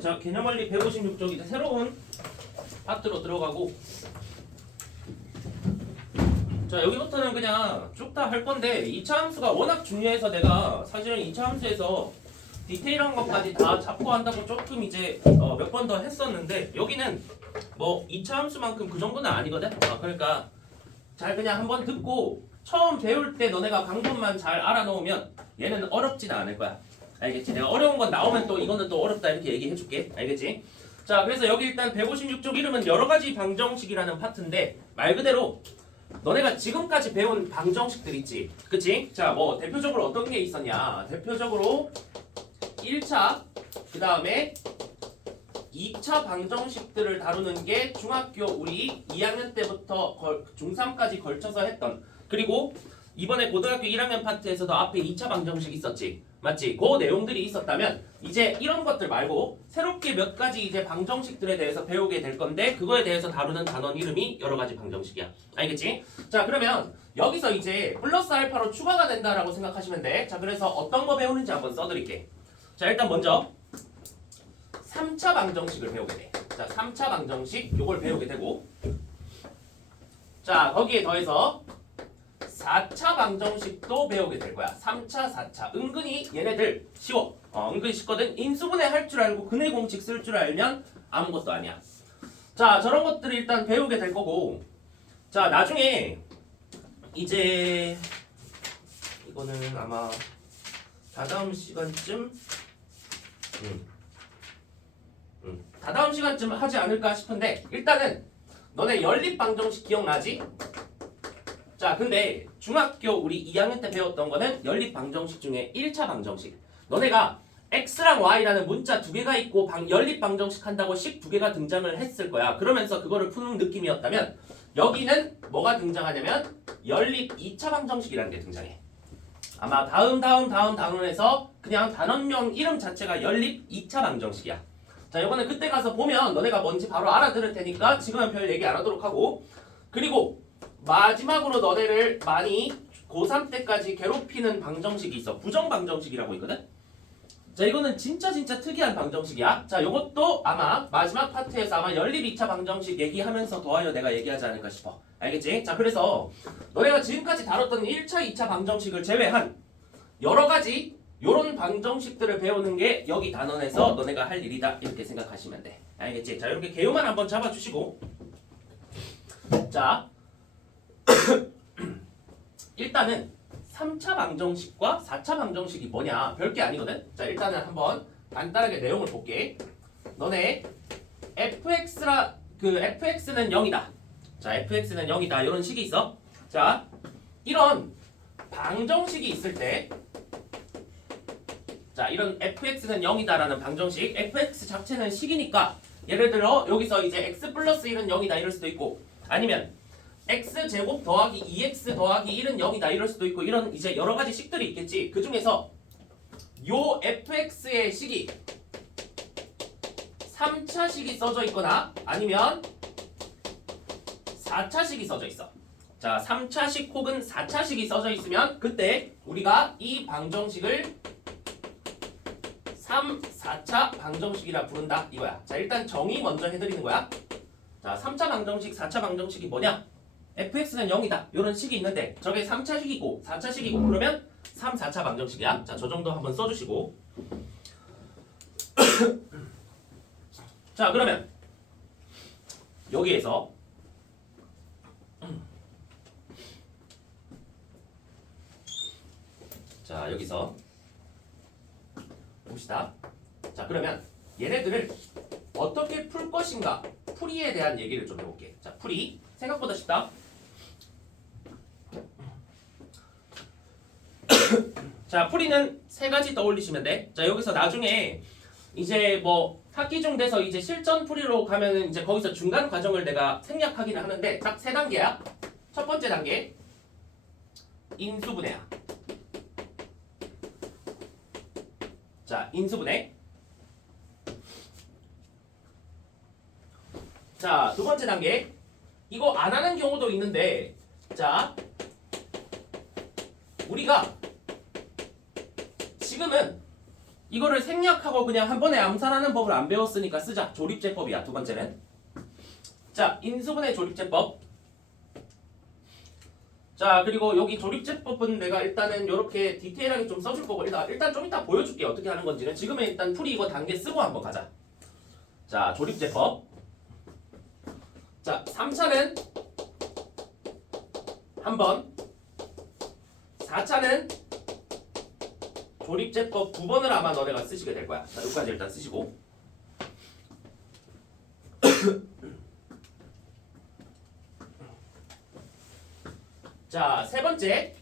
자, 개념원리 156쪽 이제 새로운 파트로 들어가고, 자, 여기부터는 그냥 쭉 다 할 건데 2차 함수가 워낙 중요해서 내가 사실은 2차 함수에서 디테일한 것까지 다 잡고 한다고 조금 이제 몇 번 더 했었는데, 여기는 뭐 2차 함수만큼 그 정도는 아니거든. 그러니까 잘 그냥 한번 듣고 처음 배울 때 너네가 방법만 잘 알아놓으면 얘는 어렵진 않을 거야. 알겠지? 내가 어려운 건 나오면 또 이거는 또 어렵다 이렇게 얘기해 줄게. 알겠지? 자, 그래서 여기 일단 156쪽 이름은 여러 가지 방정식이라는 파트인데, 말 그대로 너네가 지금까지 배운 방정식들 있지? 그치? 자, 뭐 대표적으로 어떤 게 있었냐? 대표적으로 1차, 그 다음에 2차 방정식들을 다루는 게 중학교 우리 2학년 때부터 중3까지 걸쳐서 했던, 그리고 이번에 고등학교 1학년 파트에서도 앞에 2차 방정식 있었지? 맞지? 그 내용들이 있었다면 이제 이런 것들 말고 새롭게 몇 가지 이제 방정식들에 대해서 배우게 될 건데, 그거에 대해서 다루는 단원 이름이 여러 가지 방정식이야. 알겠지? 자, 그러면 여기서 이제 플러스 알파로 추가가 된다라고 생각하시면 돼. 자, 그래서 어떤 거 배우는지 한번 써드릴게. 자, 일단 먼저 3차 방정식을 배우게 돼. 자, 3차 방정식 요걸 배우게 되고, 자, 거기에 더해서 4차 방정식도 배우게 될 거야. 3차, 4차. 은근히 얘네들 쉬워. 은근히 쉽거든. 인수분해 할 줄 알고 근해 공식 쓸 줄 알면 아무것도 아니야. 자, 저런 것들을 일단 배우게 될 거고, 자, 나중에 이제 이거는 아마 다다음 시간쯤 다다음 시간쯤 하지 않을까 싶은데, 일단은 너네 연립 방정식 기억나지? 자, 근데 중학교 우리 2학년 때 배웠던 거는 연립 방정식 중에 1차 방정식. 너네가 x랑 y라는 문자 두 개가 있고 연립 방정식 한다고 식 두 개가 등장을 했을 거야. 그러면서 그거를 푸는 느낌이었다면, 여기는 뭐가 등장하냐면 연립 2차 방정식이라는 게 등장해. 아마 다음 단원에서 그냥 단원명 이름 자체가 연립 2차 방정식이야. 자, 이거는 그때 가서 보면 너네가 뭔지 바로 알아들을 테니까 지금은 별 얘기 안 하도록 하고, 그리고 마지막으로 너네를 많이 고3 때까지 괴롭히는 방정식이 있어. 부정 방정식이라고 있거든. 자, 이거는 진짜 특이한 방정식이야. 자, 이것도 아마 마지막 파트에서 아마 연립 2차 방정식 얘기하면서 더하여 내가 얘기하지 않을까 싶어. 알겠지? 자, 그래서 너네가 지금까지 다뤘던 1차, 2차 방정식을 제외한 여러 가지 요런 방정식들을 배우는 게 여기 단원에서 너네가 할 일이다, 이렇게 생각하시면 돼. 알겠지? 자, 이렇게 개요만 한번 잡아주시고, 자, 일단은 3차 방정식과 4차 방정식이 뭐냐, 별게 아니거든. 자, 일단은 한번 간단하게 내용을 볼게. 너네 fx는 0이다. 자, fx는 0이다. 이런 식이 있어. 자, 이런 방정식이 있을 때, 자, 이런 fx는 0이다라는 방정식, fx 자체는 식이니까 예를 들어 여기서 이제 x 플러스 1은 0이다 이럴 수도 있고, 아니면 x제곱 더하기 2x 더하기 1은 0이다 이럴 수도 있고, 이런 이제 여러 가지 식들이 있겠지. 그 중에서 요 fx의 식이 3차식이 써져 있거나 아니면 4차식이 써져 있어. 자, 3차식 혹은 4차식이 써져 있으면 그때 우리가 이 방정식을 3, 4차 방정식이라 부른다 이거야. 자, 일단 정의 먼저 해드리는 거야. 자, 3차 방정식, 4차 방정식이 뭐냐? fx는 0이다. 이런 식이 있는데 저게 3차식이고 4차식이고 그러면 3, 4차 방정식이야. 자, 저 정도 한번 써주시고. 자, 그러면 여기에서 자, 여기서 봅시다. 자, 그러면 얘네들을 어떻게 풀 것인가, 풀이에 대한 얘기를 좀 해볼게. 자, 풀이 생각보다 쉽다. 자, 풀이는 세 가지 떠올리시면 돼. 자, 여기서 나중에 이제 뭐 학기 중 돼서 이제 실전 풀이로 가면은 이제 거기서 중간 과정을 내가 생략하기는 하는데 딱 세 단계야. 첫 번째 단계 인수분해야. 자, 인수분해. 자, 두 번째 단계. 이거 안 하는 경우도 있는데, 자, 우리가 지금은 이거를 생략하고 그냥 한 번에 암산하는 법을 안 배웠으니까 쓰자. 조립제법이야. 두 번째는. 자, 인수분해 조립제법. 자, 그리고 여기 조립제법은 내가 일단은 이렇게 디테일하게 좀 써줄 거고 일단 좀 이따 보여줄게. 어떻게 하는 건지는. 지금은 일단 풀이 이거 단계 쓰고 한번 가자. 자, 조립제법. 자, 3차는 한 번, 4차는 조립제법 2번을 아마 너네가 쓰시게 될 거야. 자, 여기까지 일단 쓰시고. 자, 세 번째.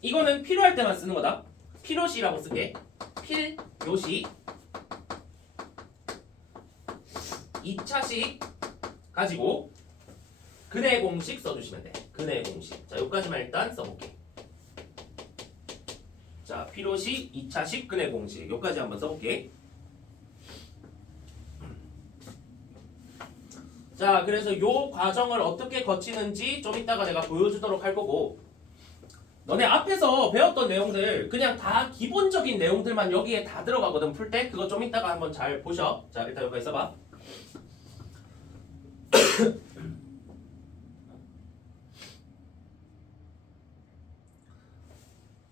이거는 필요할 때만 쓰는 거다. 필요시라고 쓸게. 필요시. 2차식 가지고 근해 공식 써주시면 돼. 근해 공식. 자, 여기까지만 일단 써볼게. 자, 필요시 2차식 근해 공식. 여기까지 한번 써볼게. 자, 그래서 요 과정을 어떻게 거치는지 좀 이따가 내가 보여주도록 할 거고, 너네 앞에서 배웠던 내용들 그냥 다 기본적인 내용들만 여기에 다 들어가거든. 풀 때 그거 좀 이따가 한번 잘 보셔. 자, 일단 여기까지 써봐.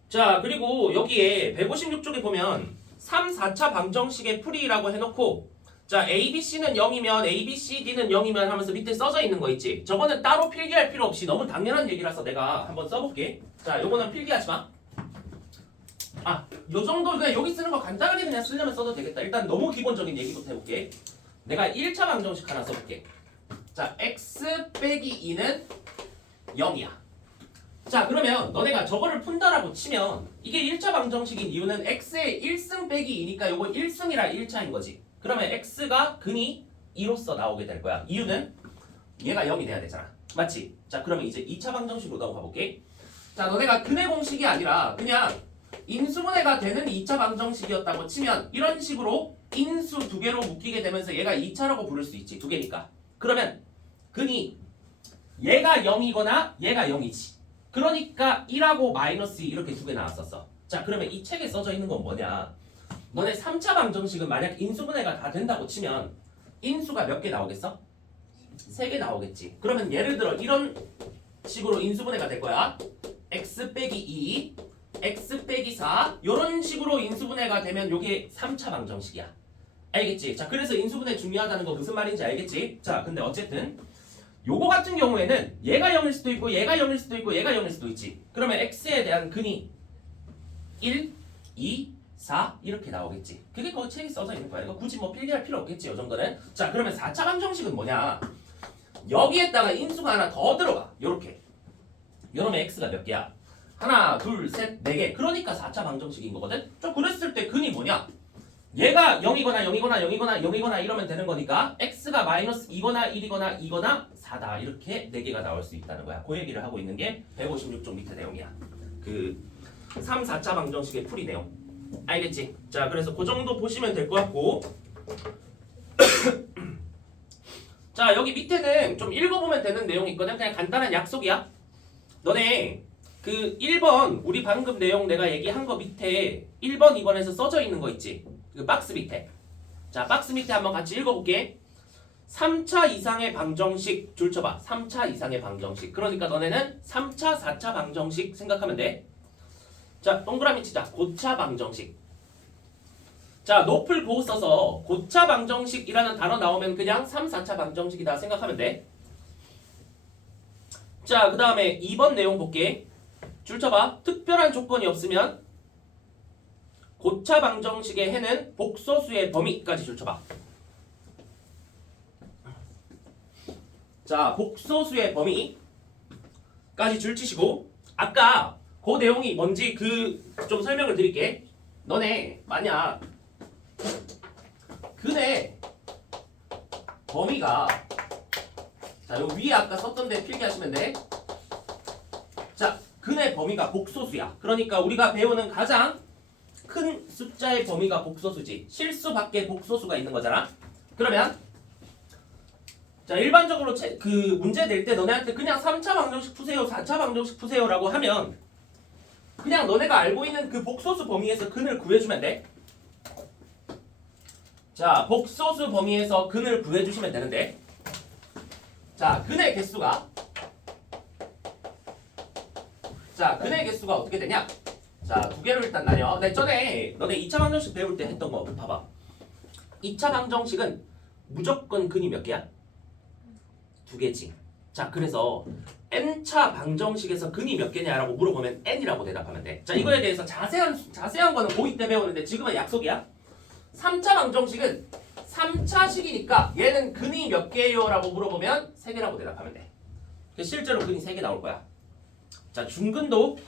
자, 그리고 여기에 156쪽에 보면 3, 4차 방정식의 풀이라고 해놓고, 자, ABC는 0이면 ABCD는 0이면 하면서 밑에 써져 있는 거 있지. 저거는 따로 필기할 필요 없이 너무 당연한 얘기라서 내가 한번 써볼게. 자, 요거는 필기하지 마. 아, 요 정도 그냥 여기 쓰는 거 간단하게 그냥 쓰려면 써도 되겠다. 일단 너무 기본적인 얘기부터 해볼게. 내가 1차 방정식 하나 써볼게. 자, x 빼기 2는 0이야. 자, 그러면 너네가 저거를 푼다라고 치면 이게 1차 방정식인 이유는 x의 1승 빼기 2니까 요거 1승이라 1차인 거지. 그러면 x가 근이 2로서 나오게 될 거야. 이유는 얘가 0이 돼야 되잖아. 맞지? 자, 그러면 이제 2차 방정식으로 넘어가 볼게. 자, 너네가 근의 공식이 아니라 그냥 인수분해가 되는 2차 방정식이었다고 치면 이런 식으로 인수 두 개로 묶이게 되면서 얘가 2차라고 부를 수 있지. 두 개니까. 그러면 근이 얘가 0이거나 얘가 0이지. 그러니까 1하고 마이너스 2 이렇게 두 개 나왔었어. 자, 그러면 이 책에 써져 있는 건 뭐냐? 너네 3차 방정식은 만약 인수분해가 다 된다고 치면 인수가 몇 개 나오겠어? 3개 나오겠지. 그러면 예를 들어 이런 식으로 인수분해가 될 거야. x 빼기 2, x 빼기 4 이런 식으로 인수분해가 되면 요게 3차 방정식이야. 알겠지? 자, 그래서 인수분해 중요하다는 거 무슨 말인지 알겠지? 자, 근데 어쨌든 요거 같은 경우에는 얘가 0일 수도 있고 얘가 0일 수도 있고 얘가 0일 수도 있지. 그러면 x에 대한 근이 1, 2, 4 이렇게 나오겠지. 그게 거기 책에 써져 있는 거야. 이거 굳이 뭐 필기할 필요 없겠지. 이 정도는. 자, 그러면 4차 방정식은 뭐냐? 여기에다가 인수가 하나 더 들어가. 요렇게. 요러면 x가 몇 개야? 하나, 둘, 셋, 네 개. 그러니까 4차 방정식인 거거든. 좀 그랬을 때 근이 뭐냐? 얘가 0이거나 0이거나 0이거나 0이거나 이러면 되는 거니까 x가 마이너스 2거나 1이거나 2거나 4다. 이렇게 4개가 나올 수 있다는 거야. 그 얘기를 하고 있는 게 156쪽 밑에 내용이야. 그 3, 4차 방정식의 풀이 내용. 알겠지? 자, 그래서 그 정도 보시면 될 것 같고 자, 여기 밑에는 좀 읽어보면 되는 내용이 있거든. 그냥 간단한 약속이야. 너네 그 1번 우리 방금 내용 내가 얘기한 거 밑에 1번, 2번에서 써져 있는 거 있지? 그 박스 밑에. 자, 박스 밑에 한번 같이 읽어볼게. 3차 이상의 방정식 줄 쳐봐. 3차 이상의 방정식. 그러니까 너네는 3차, 4차 방정식 생각하면 돼. 자, 동그라미 치자. 고차 방정식. 자, 높을 고 써서 고차 방정식이라는 단어 나오면 그냥 3, 4차 방정식이다 생각하면 돼. 자, 그 다음에 2번 내용 볼게. 줄 쳐봐. 특별한 조건이 없으면 고차 방정식의 해는 복소수의 범위까지 줄 쳐봐. 자, 복소수의 범위까지 줄 치시고, 아까 그 내용이 뭔지 좀 설명을 드릴게. 너네 만약 근의 범위가, 자, 요 위에 아까 썼던 데 필기하시면 돼. 자, 근의 범위가 복소수야. 그러니까 우리가 배우는 가장 큰 숫자의 범위가 복소수지. 실수 밖에 복소수가 있는 거잖아. 그러면 자, 일반적으로 그 문제 낼 때 너네한테 그냥 3차 방정식 푸세요, 4차 방정식 푸세요라고 하면 그냥 너네가 알고 있는 그 복소수 범위에서 근을 구해주면 돼. 자, 복소수 범위에서 근을 구해주시면 되는데, 자, 근의 개수가 어떻게 되냐? 자, 두 개로 일단 나뉘어. 네, 전에 너네 2차 방정식 배울 때 했던 거 봐봐. 2차 방정식은 무조건 근이 몇 개야? 두 개지. 자, 그래서 n차 방정식에서 근이 몇 개냐라고 물어보면 n이라고 대답하면 돼. 자, 이거에 대해서 자세한 거는 고2 때 배우는데 지금은 약속이야. 3차 방정식은 3차식이니까 얘는 근이 몇 개예요? 라고 물어보면 3개라고 대답하면 돼. 실제로 근이 3개 나올 거야. 자, 중근도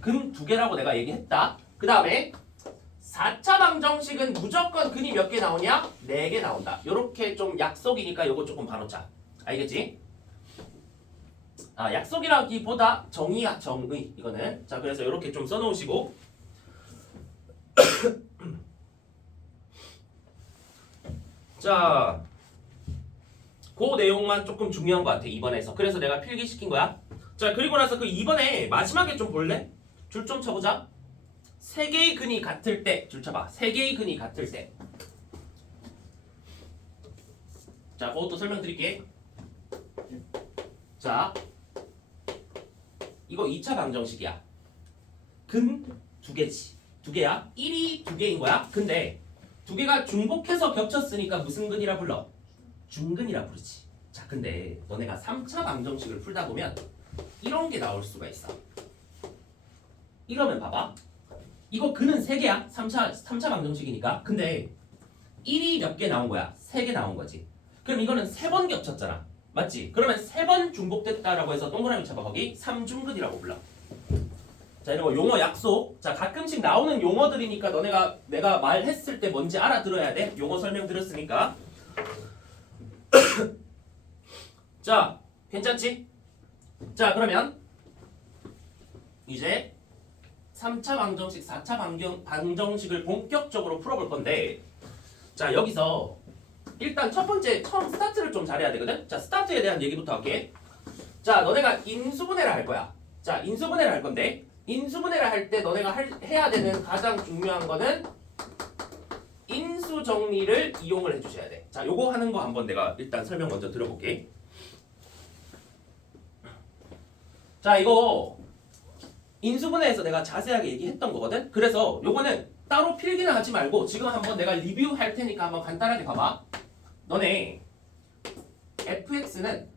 근 2개라고 내가 얘기했다. 그 다음에 4차 방정식은 무조건 근이 몇 개 나오냐? 4개 나온다. 요렇게 좀 약속이니까 요거 조금 봐놓자. 알겠지? 아, 약속이라기보다 정의야, 정의. 이거는. 자, 그래서 요렇게 좀 써놓으시고 자, 그 내용만 조금 중요한 것 같아, 2번에서. 그래서 내가 필기시킨 거야. 자, 그리고 나서 그 2번에 마지막에 좀 볼래? 줄 좀 쳐보자. 3개의 근이 같을 때, 줄 쳐봐. 3개의 근이 같을 때. 자, 그것도 설명드릴게. 자, 이거 2차 방정식이야. 근 2개지. 2개야. 1이 2개인 거야. 근데 2개가 중복해서 겹쳤으니까 무슨 근이라 불러? 중근이라 부르지. 자, 근데 너네가 3차 방정식을 풀다 보면 이런 게 나올 수가 있어. 이러면 봐봐. 이거 근은 3개야. 3차 방정식이니까. 근데 1이 몇 개 나온 거야? 3개 나온 거지. 그럼 이거는 3번 겹쳤잖아. 맞지? 그러면 3번 중복됐다라고 해서 동그라미 쳐봐. 거기 3중근이라고 불러. 자, 이런 거 용어 약속. 자, 가끔씩 나오는 용어들이니까 너네가 내가 말했을 때 뭔지 알아들어야 돼. 용어 설명 드렸으니까. 자, 괜찮지? 자, 그러면 이제 3차 방정식, 4차 방정식을 본격적으로 풀어볼 건데, 자, 여기서 일단 첫 번째 처음 스타트를 좀 잘해야 되거든? 자, 스타트에 대한 얘기부터 할게. 자, 너네가 인수분해를 할 거야. 자, 인수분해를 할 건데, 인수분해를 할 때 너네가 해야 되는 가장 중요한 거는 인수 정리를 이용을 해주셔야 돼. 자, 요거 하는 거 한번 내가 일단 설명 먼저 들어볼게. 자, 이거 인수분해에서 내가 자세하게 얘기했던 거거든. 그래서 요거는 따로 필기는 하지 말고 지금 한번 내가 리뷰할 테니까 한번 간단하게 봐봐. 너네 fx는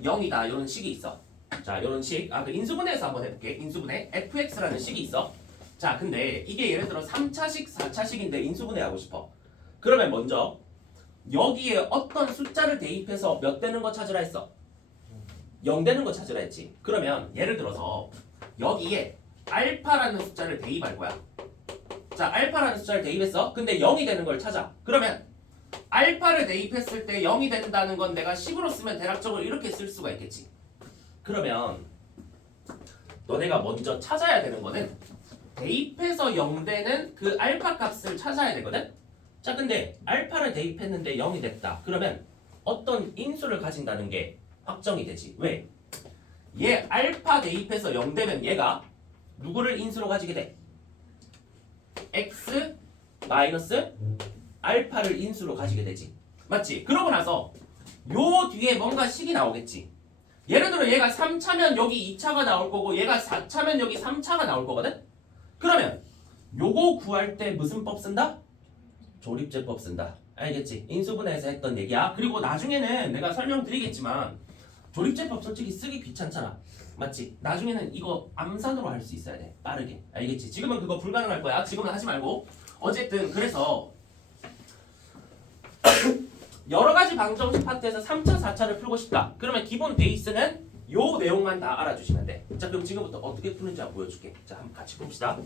0이다 이런 식이 있어. 자, 이런 식. 그 인수분해에서 한번 해볼게. 인수분해 fx라는 식이 있어. 자, 근데 이게 예를 들어 3차식, 4차식인데 인수분해하고 싶어. 그러면 먼저 여기에 어떤 숫자를 대입해서 몇 되는 거 찾으라 했어? 0 되는 거 찾으라 했지. 그러면 예를 들어서 여기에 알파라는 숫자를 대입할 거야. 자, 알파라는 숫자를 대입했어. 근데 0이 되는 걸 찾아. 그러면 알파를 대입했을 때 0이 된다는 건 내가 식으로 쓰면 대략적으로 이렇게 쓸 수가 있겠지. 그러면 너네가 먼저 찾아야 되는 거는 대입해서 0 되는 그 알파 값을 찾아야 되거든. 자, 근데 알파를 대입했는데 0이 됐다. 그러면 어떤 인수를 가진다는 게 확정이 되지. 왜? 얘 알파 대입해서 0 되면 얘가 누구를 인수로 가지게 돼? x 마이너스 알파를 인수로 가지게 되지. 맞지? 그러고 나서 요 뒤에 뭔가 식이 나오겠지. 예를 들어 얘가 3차면 여기 2차가 나올 거고 얘가 4차면 여기 3차가 나올 거거든? 그러면 요거 구할 때 무슨 법 쓴다? 조립제법 쓴다. 알겠지? 인수분해에서 했던 얘기야. 그리고 나중에는 내가 설명드리겠지만 조립제법 솔직히 쓰기 귀찮잖아. 맞지? 나중에는 이거 암산으로 할 수 있어야 돼. 빠르게. 알겠지? 지금은 그거 불가능할 거야. 지금은 하지 말고. 어쨌든 그래서 여러 가지 방정식 파트에서 3차, 4차를 풀고 싶다. 그러면 기본 베이스는 요 내용만 다 알아주시면 돼. 자, 그럼 지금부터 어떻게 푸는지 한번 보여줄게. 자, 한번 같이 봅시다.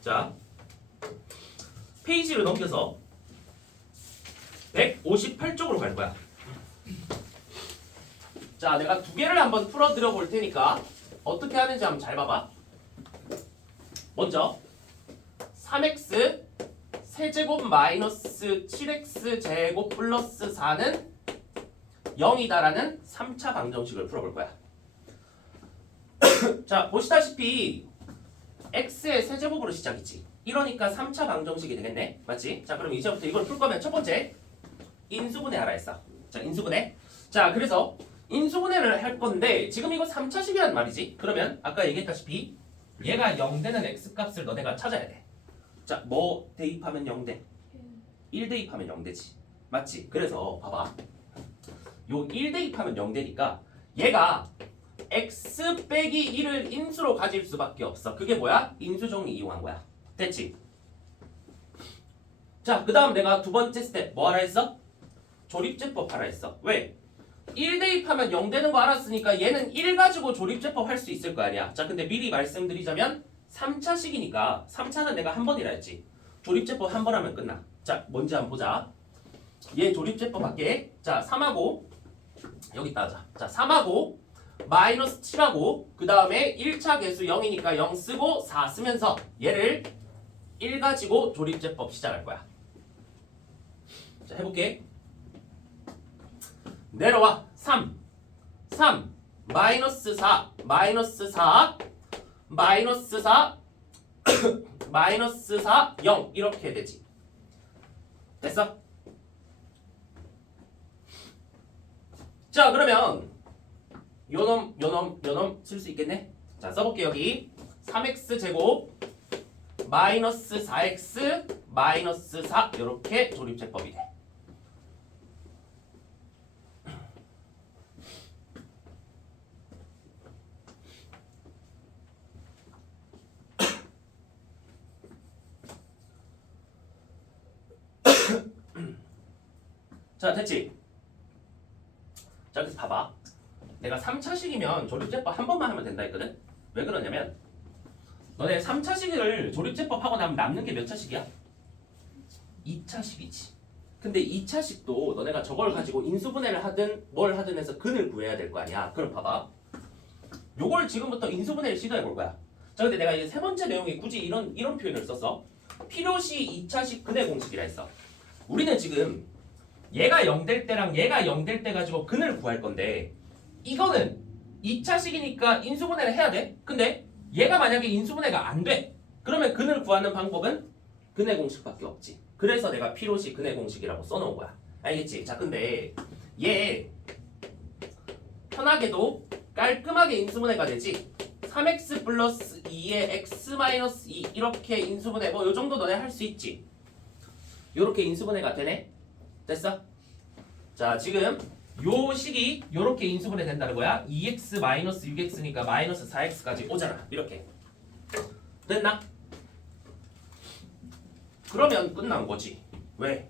자, 페이지를 넘겨서 158쪽으로 갈 거야. 자, 내가 두 개를 한번 풀어드려 볼 테니까 어떻게 하는지 한번 잘 봐봐. 먼저 3x 세제곱 마이너스 7x 제곱 플러스 4는 0이다라는 3차 방정식을 풀어볼 거야. 자, 보시다시피 x의 세제곱으로 시작이지. 이러니까 3차 방정식이 되겠네. 맞지? 자, 그럼 이제부터 이걸 풀 거면 첫 번째 인수분해 하라 했어. 자, 인수분해. 자, 그래서 인수분해를 할 건데 지금 이거 3차식이란 말이지. 그러면 아까 얘기했다시피 얘가 0 되는 x값을 너네가 찾아야 돼. 자, 뭐 대입하면 0 돼? 1 대입하면 0 되지. 맞지? 그래서 봐봐. 요 1 대입하면 0 되니까 얘가 x 빼기 1을 인수로 가질 수밖에 없어. 그게 뭐야? 인수정리 이용한 거야. 됐지? 자, 그 다음 내가 두 번째 스텝 뭐 하라 했어? 조립제법 하라 했어. 왜? 1 대입하면 0 되는 거 알았으니까 얘는 1 가지고 조립제법 할 수 있을 거 아니야. 자, 근데 미리 말씀드리자면 3차식이니까 3차는 내가 한 번이라 했지. 조립제법 한 번 하면 끝나. 자, 뭔지 한번 보자. 얘 조립제법 할게. 자, 3하고 여기 있다 하자. 자, 3하고 마이너스 7하고 그 다음에 1차 개수 0이니까 0 쓰고 4 쓰면서 얘를 1 가지고 조립제법 시작할 거야. 자, 해볼게. 내려와. 3 마이너스 4 마이너스 4 마이너스 4 마이너스 4 0 이렇게 되지. 됐어? 자, 그러면 요놈 쓸 수 있겠네? 자, 써볼게. 여기 3x 제곱 마이너스 4x 마이너스 4 이렇게 조립제법이 돼. 자, 됐지? 자, 그래서 봐봐. 내가 3차식이면 조립제법 한 번만 하면 된다 했거든? 왜 그러냐면 너네 3차식을 조립제법 하고 나면 남는 게 몇 차식이야? 2차식이지. 근데 2차식도 너네가 저걸 가지고 인수분해를 하든 뭘 하든 해서 근을 구해야 될 거 아니야. 그럼 봐봐. 요걸 지금부터 인수분해를 시도해 볼 거야. 자, 근데 내가 이제 세 번째 내용에 굳이 이런 표현을 썼어. 필요시 2차식 근의 공식이라 했어. 우리는 지금 얘가 0 될 때랑 얘가 0 될 때 가지고 근을 구할 건데 이거는 2차식이니까 인수분해를 해야 돼. 근데 얘가 만약에 인수분해가 안 돼. 그러면 근을 구하는 방법은 근의 공식밖에 없지. 그래서 내가 필요시 근의 공식이라고 써놓은 거야. 알겠지? 자, 근데 얘 편하게도 깔끔하게 인수분해가 되지. 3x 플러스 2에 x 마이너스 2 이렇게 인수분해 뭐 요정도 너네 할 수 있지. 요렇게 인수분해가 되네. 됐어? 자, 지금 요 식이 요렇게 인수분해 된다는 거야. 2x 마이너스 6x니까 마이너스 4x까지 오잖아. 이렇게 됐나? 그러면 끝난 거지. 왜?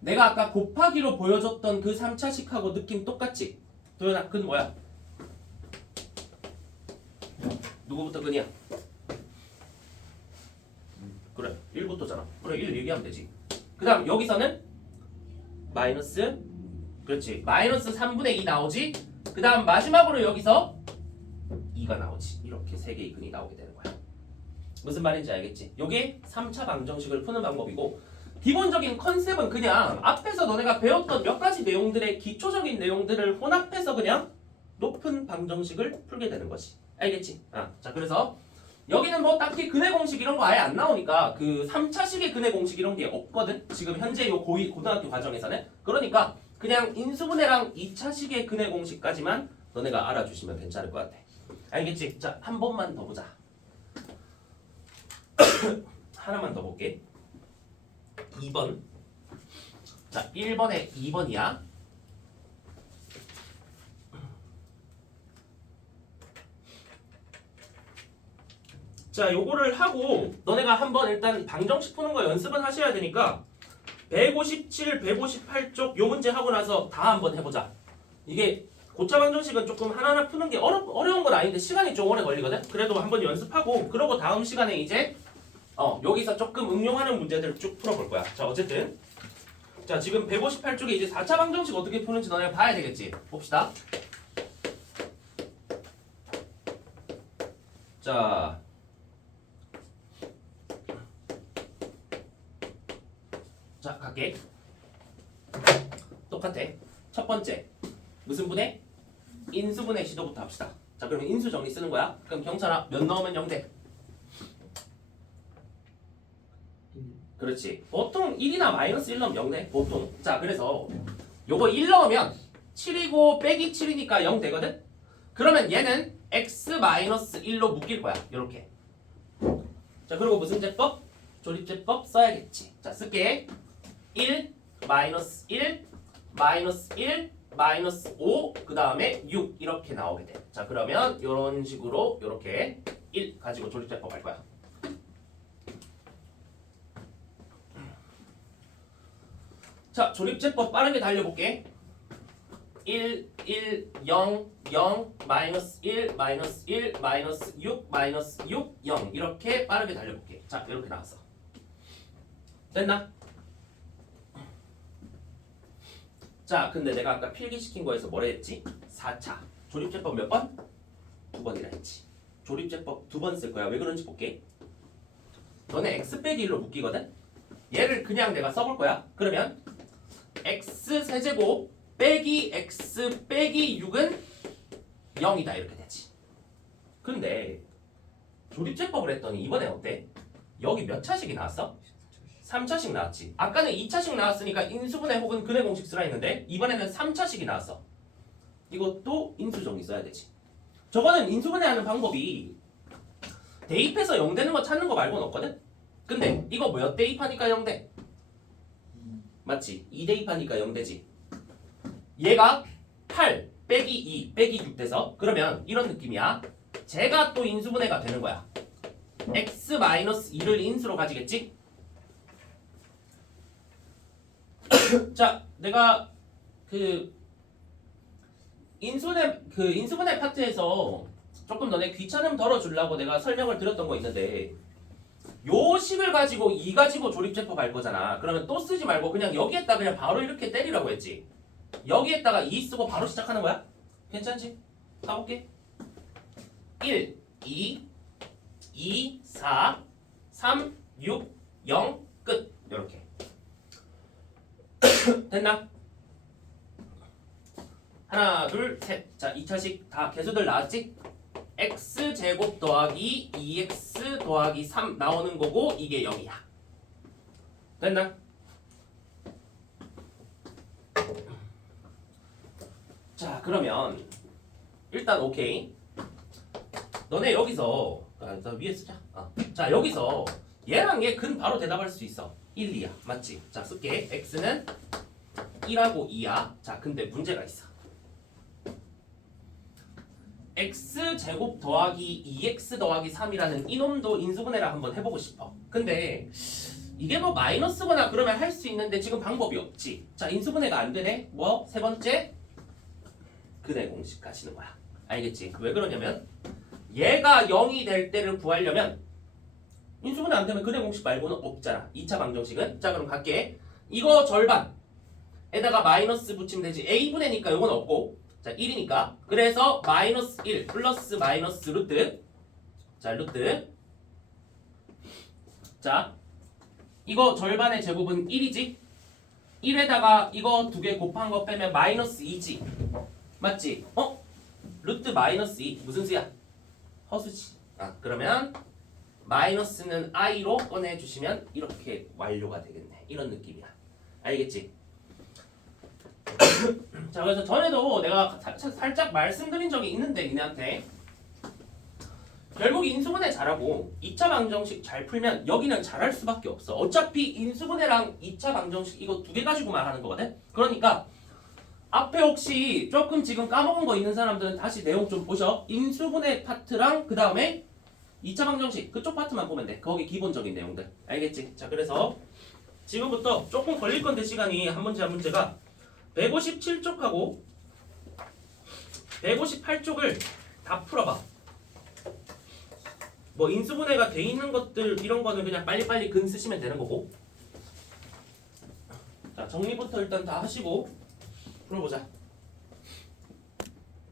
내가 아까 곱하기로 보여줬던 그 3차식하고 느낌 똑같지? 도현아, 근 뭐야? 누구부터 근이야? 그래, 1부터잖아. 그래, 1 얘기하면 되지. 그 다음 여기서는 마이너스, 그렇지, 마이너스 3분의 2 나오지. 그 다음 마지막으로 여기서 2가 나오지. 이렇게 세 개의 근이 나오게 되는 거야. 무슨 말인지 알겠지? 요게 3차 방정식을 푸는 방법이고, 기본적인 컨셉은 그냥 앞에서 너네가 배웠던 몇 가지 내용들의 기초적인 내용들을 혼합해서 그냥 높은 방정식을 풀게 되는 거지. 알겠지? 자, 그래서 여기는 뭐 딱히 근의 공식 이런 거 아예 안 나오니까 그 3차식의 근의 공식 이런 게 없거든. 지금 현재 요 고등학교 과정에서는. 그러니까 그냥 인수분해랑 2차식의 근의 공식까지만 너네가 알아주시면 괜찮을 것 같아. 알겠지? 자, 한 번만 더 보자. 하나만 더 볼게. 2번. 자, 1번에 2번이야. 자, 요거를 하고 너네가 한번 일단 방정식 푸는 거 연습은 하셔야 되니까 157, 158쪽 요 문제 하고 나서 다 한번 해보자. 이게 고차 방정식은 조금 하나하나 푸는 게 어려운 건 아닌데 시간이 좀 오래 걸리거든. 그래도 한번 연습하고 그러고 다음 시간에 이제 여기서 조금 응용하는 문제들 쭉 풀어볼 거야. 자, 어쨌든 자, 지금 158쪽에 이제 4차 방정식 어떻게 푸는지 너네가 봐야 되겠지. 봅시다. 자, 갈게. 똑같아. 첫 번째 무슨 분해? 인수분해 시도부터 합시다. 자 그러면 인수 정리 쓰는 거야. 그럼 경찰아 몇 넣으면 0돼? 그렇지. 보통 1이나 마이너스 1 넣으면 0돼. 보통. 자 그래서 요거 1 넣으면 7이고 빼기 7이니까 0 되거든? 그러면 얘는 x 마이너스 1로 묶일 거야. 요렇게. 자 그리고 무슨 제법? 조립제법 써야겠지. 자 쓸게. 1 마이너스 1 마이너스 1 마이너스 5 그 다음에 6 이렇게 나오게 돼. 자 그러면 이런 식으로 이렇게 1 가지고 조립제법 할 거야. 자 조립제법 빠르게 달려볼게. 1 1 0 0 마이너스 1 마이너스 1 마이너스 6 마이너스 6 0 이렇게 빠르게 달려볼게. 자 이렇게 나왔어. 됐나? 자 근데 내가 아까 필기시킨 거에서 뭐라 했지? 4차 조립제법 몇 번? 2번이라 했지. 조립제법 2번 쓸 거야. 왜 그런지 볼게. 너네 x 빼기 1로 묶이거든? 얘를 그냥 내가 써볼 거야. 그러면 x 세제곱 빼기 x 빼기 6은 0이다 이렇게 되지. 근데 조립제법을 했더니 이번에 어때? 여기 몇 차식이 나왔어? 3차식 나왔지. 아까는 2차식 나왔으니까 인수분해 혹은 근해 공식 쓰라 했는데 이번에는 3차식이 나왔어. 이것도 인수정리 써야 되지. 저거는 인수분해하는 방법이 대입해서 0 되는 거 찾는 거 말고는 없거든? 근데 이거 몇 대입하니까 0 돼? 맞지? 2 대입하니까 0 되지. 얘가 8 빼기 2 빼기 6 돼서 그러면 이런 느낌이야. 제가 또 인수분해가 되는 거야. x 마이너스 2를 인수로 가지겠지? 자, 내가 그 인수분해 파트에서 조금 너네 귀찮음 덜어주려고 내가 설명을 드렸던 거 있는데 요 식을 가지고 2 가지고 조립제법 할 거잖아. 그러면 또 쓰지 말고 그냥 여기에다 그냥 바로 이렇게 때리라고 했지. 여기에다가 2 쓰고 바로 시작하는 거야? 괜찮지? 가볼게. 1, 2, 2, 4, 3, 6, 0, 끝. 이렇게. 됐나? 하나, 둘, 셋. 자, 2차식 다 개수들 나왔지? x제곱 더하기 2x 더하기 3 나오는 거고 이게 0이야. 됐나? 자, 그러면 일단 오케이. 너네 여기서 나 위에 쓰자. 자, 여기서 얘랑 얘 근 바로 대답할 수 있어. 1, 2야. 맞지? 자, 쓸게. x는 1하고 2야. 자, 근데 문제가 있어. x제곱 더하기 2x 더하기 3이라는 이놈도 인수분해를 한번 해보고 싶어. 근데 이게 뭐 마이너스거나 그러면 할 수 있는데 지금 방법이 없지. 자, 인수분해가 안 되네. 뭐? 세 번째 근해 공식 가시는 거야. 알겠지? 왜 그러냐면 얘가 0이 될 때를 구하려면 인수분해 안 되면 근해 공식 말고는 없잖아. 2차 방정식은. 자, 그럼 갈게. 이거 절반에다가 마이너스 붙이면 되지. a분해니까 이건 없고 자 1이니까 그래서 마이너스 1 플러스 마이너스 루트. 자 루트. 자 이거 절반의 제곱은 1이지. 1에다가 이거 두 개 곱한 거 빼면 마이너스 2지. 맞지? 루트 마이너스 2 무슨 수야? 허수지. 그러면 마이너스는 i로 꺼내주시면 이렇게 완료가 되겠네. 이런 느낌이야. 알겠지? 자, 그래서 전에도 내가 살짝 말씀드린 적이 있는데 니네한테 결국 인수분해 잘하고 2차 방정식 잘 풀면 여기는 잘할 수밖에 없어. 어차피 인수분해랑 2차 방정식 이거 두 개 가지고만 하는 거거든. 그러니까 앞에 혹시 조금 지금 까먹은 거 있는 사람들은 다시 내용 좀 보셔. 인수분해 파트랑 그 다음에 2차 방정식 그쪽 파트만 보면 돼. 거기 기본적인 내용들. 알겠지? 자, 그래서 지금부터 조금 걸릴 건데 시간이 한 문제 한 문제가 157쪽하고 158쪽을 다 풀어봐. 뭐 인수분해가 돼 있는 것들 이런 거는 그냥 빨리빨리 근 쓰시면 되는 거고. 자, 정리부터 일단 다 하시고 풀어보자.